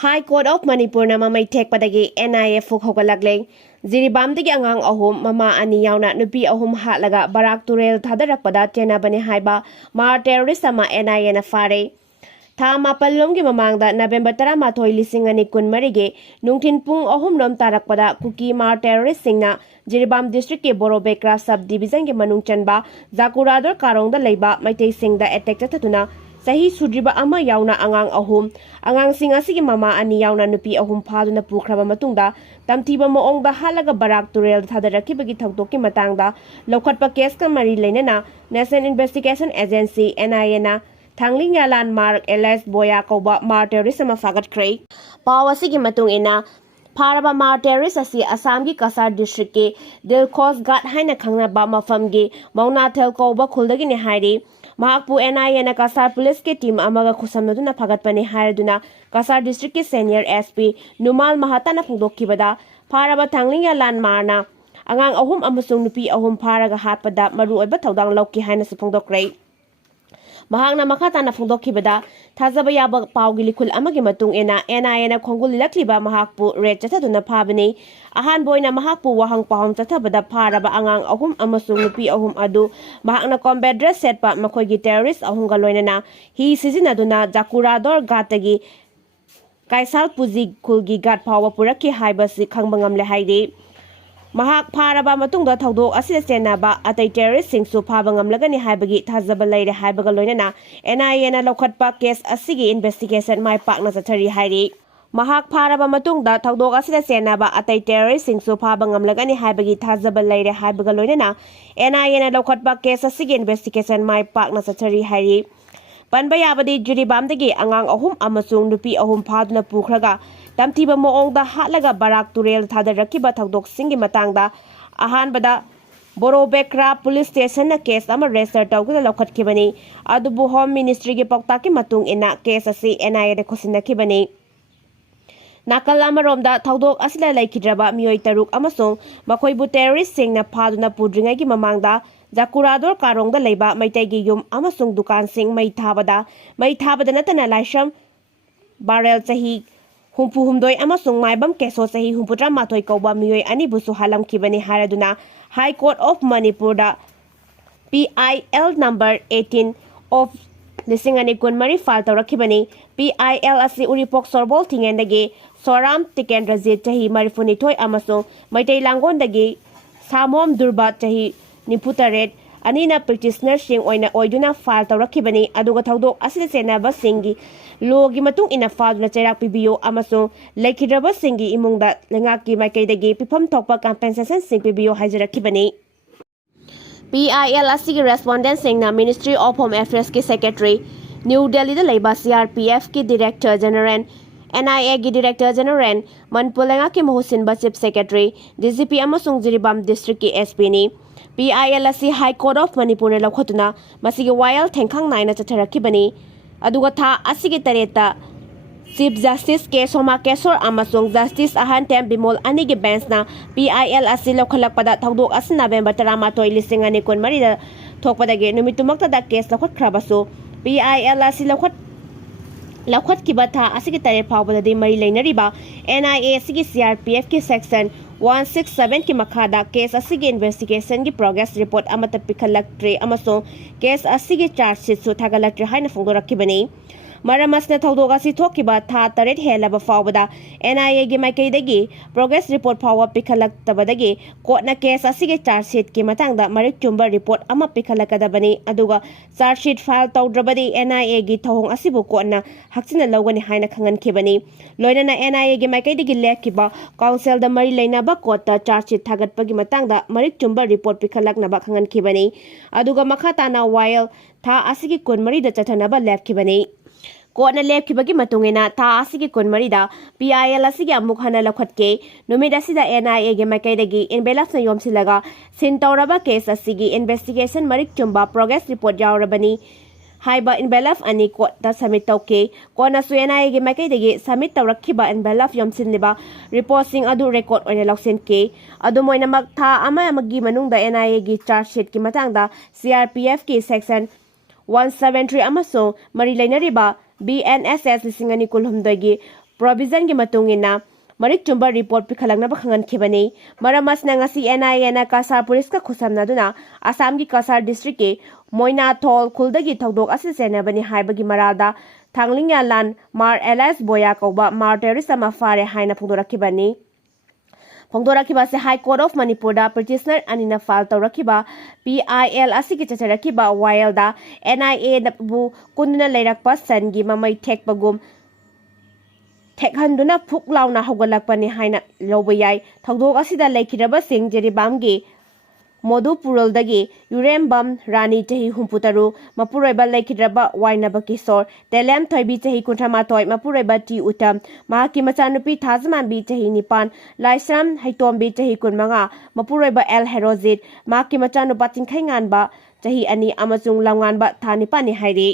High Court of Manipur na mamay tekpadagi NIA fuk hogalagling. Jiribam dagi angang ahum mama ani yaona nupi ahum hatlaga barak turel thadarakpada chennaba ni hyriba mar terrorist ama NIA na fare. Tha mapallomgi mamangda November 13 kunmarige nungtin pung ahum rom tarakpada kuki mar terrorist singna Jiribam district ke Borobekra sub division ke manung chanba Zakurador karongda leiba maitei singda attack tatuna Sahi sudriba ama yaona angang ahum angang singa sige mama ani yaona nupi ahum phaduna pukraba matungda tamthiba moongda halaga barak turel thadarakibagi thoktoki matangda lokhatpa case ka mari leinana National Investigation Agency NIA na thangling yalan mark ls boya koba mar terrorism fagat kray pawasigi matung ina Paraba mar terrorist asi Assam gi Kasar district ke Dilkhos Ghat haina khangnaba mafamgi mauna thel koba khuldagi ni hairi Mahakpu NIA na Kasar Police ke team amaga khusamnaduna phagatpani hairaduna Kasar district ke senior SP Numal Mahata na phungdokkibada Paraba thangling yalan marna angang ahum amasung nupi ahum pharaga hatpada maru oiba thodang lokki haina su phungdokrai Mahakna makata na phungdokkibada thazaba yaba pawgi likul amagi matung ena NIA na khongul lakliba mahakpu red chataduna phabani ahan boina mahakpu wahang pahom chathabada pharaba angang ahum amasung nupi ahum adu mahakna combat dress setpa makhlgi terrorist ahum ga loinana hi sizinaduna Zakurador gatagi kaisal puji khulgi gat phawa puraki haibasi khangbangamle haide Mahak pharaba matungda thodok asida chennaba atai terrorist singsu phabangamlagani haibagi thazaba leire haibaga loinana NIA na lokhatpa case asigi investigation mai pakna chathari hairi Mahak pharaba matungda thodok asida chennaba atai terrorist singsu phabangamlagani haibagi thazaba leire haibaga loinana NIA na lokhatpa case asigi investigation mai pakna chathari hairi Panba yabadi Jiribam dagi angang ahum amasung nupi ahum phaduna pukhraga tamthiba moongda hatlaga barak turel thadarakiba thodok singi matangda ahanbada Borobekra police station na case ama register tawgida lokhatkibani adubu home ministry gi paktaki matung ina case asi NIA de khosinakibani Nakal amaromda thodok asila laikhidraba mioi taruk amasung makhoibu terrorist singna phaduna pudringai gi mamangda Zakurador karongda leiba maitegi yum amasung dukan sing mai thabada natana laisham barrel chahi humpu humdoi amasung maibam keso chahi humputra mathoi koba mioi ani busu halam kibani haraduna High Court of Manipur da PIL number 18 of lisingani kunmari file tawrakibani PIL asi uripok sorbol thingendagi Soram Tikendrajit chahi marifunithoi amasung maitai langondagi Samom Durbat chahi Niputaret anina practitioner sing oina oiduna file tawrakibani aduga thodok asida chennaba singi logi matung ina file na chairak pibiyo amasung laikhidraba singi imungda lengaki maikaidagi pifam thokpa compensation sing pibiyo haijarakibani PIL asigi respondent singna Ministry of Home Affairs ki secretary New Delhi da leiba CRPF ki director general NIA ki director general Manipur ki mahusinba chief secretary DGP amasung Jiribam district ki SP ni PIL asi High Court of Manipur na lakhotuna masigi wayal thengkhang naina chatharakibani aduga tha asigi tareta Chief Justice K Soma Kesor amasung Justice Ahan Tem Bimol anigi bench na PIL asi lokhalakpada thodok asi November 13 2023 da thokpadagi numitumakta da case lokhatkhrabasu PIL asi lokhat kibatha asigi tare phawbadadi mari leinariba NIA asigi CRPF ki section 167 ki makhada case asigi investigation ki progress report amata pikhalaktre amasung case asigi charge sheet su thagalaktre haina phongdorakibani Maramasna thodok asi thokiba tha taret helaba fawbada NIA gi maikaidagi progress report phawa pikhalaktabadagi court na case asigi charge sheet ki matangda marik chumba report ama pikhalakadabani aduga charge sheet file tawdrabadi NIA gi thong asibu court na hakchina lawgani haina khangankibani loinana NIA gi maikaidagi lekkiba council da mari leinaba court ta charge sheet thagatpagi matangda marik chumba report pikhalaknaba khangankibani aduga makhatana while tha asigi kunmari da chathanaba lepkibani Kona lepkibagi matungina tha asigi kunmarida PIL asigi amuk hana lokhatke numida sida NIA ge makaidagi envelope na yomsilaga sintawraba case asigi investigation marik chumba progress report yawrabani haiba envelope ani court da submit tawke kona su NIA ge makaidagi submit tawrakhiba envelope yomsinliba report sing adu record oina loksenke adu moina mak tha ama amagi manungda NIA ge charge sheet ki matangda CRPF ki section 173 amasung mari leinariba BNSS lisingani kulhumdagi ꯄ꯭ꯔꯣꯚꯤꯖꯟꯒꯤ ꯃꯇꯨꯡ ꯏꯟꯅ ꯃꯔꯤꯛ ꯆꯨꯝꯕ report ꯄꯤꯈꯠꯂꯛꯅꯕ ꯈꯪꯍꯟꯈꯤꯕꯅꯤ ꯃꯔꯝ ꯑꯁꯤꯅ ꯉꯁꯤ NIA ꯅ ꯀꯁꯥꯔ ꯄꯨꯂꯤꯁꯀ ꯈꯨꯠꯁꯝꯅꯗꯨꯅ ꯑꯁꯥꯝꯒꯤ ꯀꯁꯥꯔ ꯗꯤꯁꯇ꯭ꯔꯤꯛꯀꯤ ꯃꯣꯏꯅꯥꯊꯣꯜ ꯈꯨꯜꯗꯒꯤ ꯊꯧꯗꯣꯛ ꯑꯁꯤ ꯆꯦꯟꯅꯕꯅꯤ ꯍꯥꯏꯕꯒꯤ ꯃꯔꯥꯜꯗ ꯊꯥꯡꯂꯤꯡꯌꯥ ꯂꯥꯟ ꯃꯥꯔ ꯑꯦꯂꯥꯏꯁ ꯕꯣꯌꯥ ꯀꯧꯕ ꯃꯥꯔ ꯇꯦꯔꯣꯔꯤꯁ ꯑꯃ ꯐꯥꯔꯦ ꯍꯥꯏꯅ ꯐꯣꯡꯗꯣꯔꯛꯈꯤꯕꯅꯤ ꯐꯣꯡꯗꯣꯔꯛꯈꯤꯕ ꯑꯁꯤ ꯍꯥꯏ ꯀꯣꯔꯠ ꯑꯣꯐ ꯃꯅꯤꯄꯨꯔꯗ ꯄꯤꯇꯤꯁꯅꯔ ꯑꯅꯤꯅ ꯐꯥꯏꯜ ꯇꯧꯔꯛꯈꯤꯕ PIL ꯑꯁꯤꯒꯤ ꯆꯠꯊꯔꯛꯈꯤꯕ ꯋꯥꯌꯦꯜꯗ NIA ꯕꯨ ꯀꯨꯟꯗꯨꯅ ꯂꯩꯔꯛꯄ ꯁꯟꯒꯤ ꯃꯃꯩ ꯊꯦꯛꯄꯒꯨꯝ ꯊꯦꯛꯍꯟꯗꯨꯅ ꯐꯨꯛ ꯂꯥꯎꯅ ꯍꯧꯒꯠꯂꯛꯄꯅꯤ ꯍꯥꯏꯅ ꯂꯧꯕ ꯌꯥꯏ ꯊꯧꯗꯣꯛ ꯑꯁꯤꯗ ꯂꯩꯈꯤꯗ꯭ꯔꯕꯁꯤꯡ ꯖꯤꯔꯤꯕꯥꯝꯒꯤ ꯃꯣꯗꯨꯄꯨꯔꯜꯗꯒꯤ ꯌꯨꯔꯦꯝꯕꯝ ꯔꯥꯅꯤ ꯆꯍꯤ 63 ꯃꯄꯨꯔꯣꯏꯕ ꯂꯩꯈꯤꯗ꯭ꯔꯕ ꯋꯥꯏꯅꯕ ꯀꯤꯁꯣꯔ ꯇꯦꯂꯦꯝ ꯊꯣꯏꯕꯤ ꯆꯍꯤ 38 ꯃꯄꯨꯔꯣꯏꯕ ꯇꯤ ꯎꯇꯝ ꯃꯍꯥꯛꯀꯤ ꯃꯆꯥꯅꯨꯄꯤ ꯊꯥꯖꯃꯥꯟꯕꯤ ꯆꯍꯤ 9 ꯂꯥꯏꯁ꯭ꯔꯝ ꯍꯩꯇꯣꯝꯕꯤ ꯆꯍꯤ 15 ꯃꯄꯨꯔꯣꯏꯕ ꯑꯦꯜ ꯍꯦꯔꯣꯖꯤꯠ ꯃꯍꯥꯛꯀꯤ ꯃꯆꯥꯅꯨꯄꯥ ꯆꯤꯡꯈꯩꯉꯥꯟꯕ ꯆꯍꯤ 2 ꯑꯃꯁꯨꯡ ꯂꯝꯉꯥꯟꯕ ꯊꯥ 9 ꯍꯥꯏꯔꯤ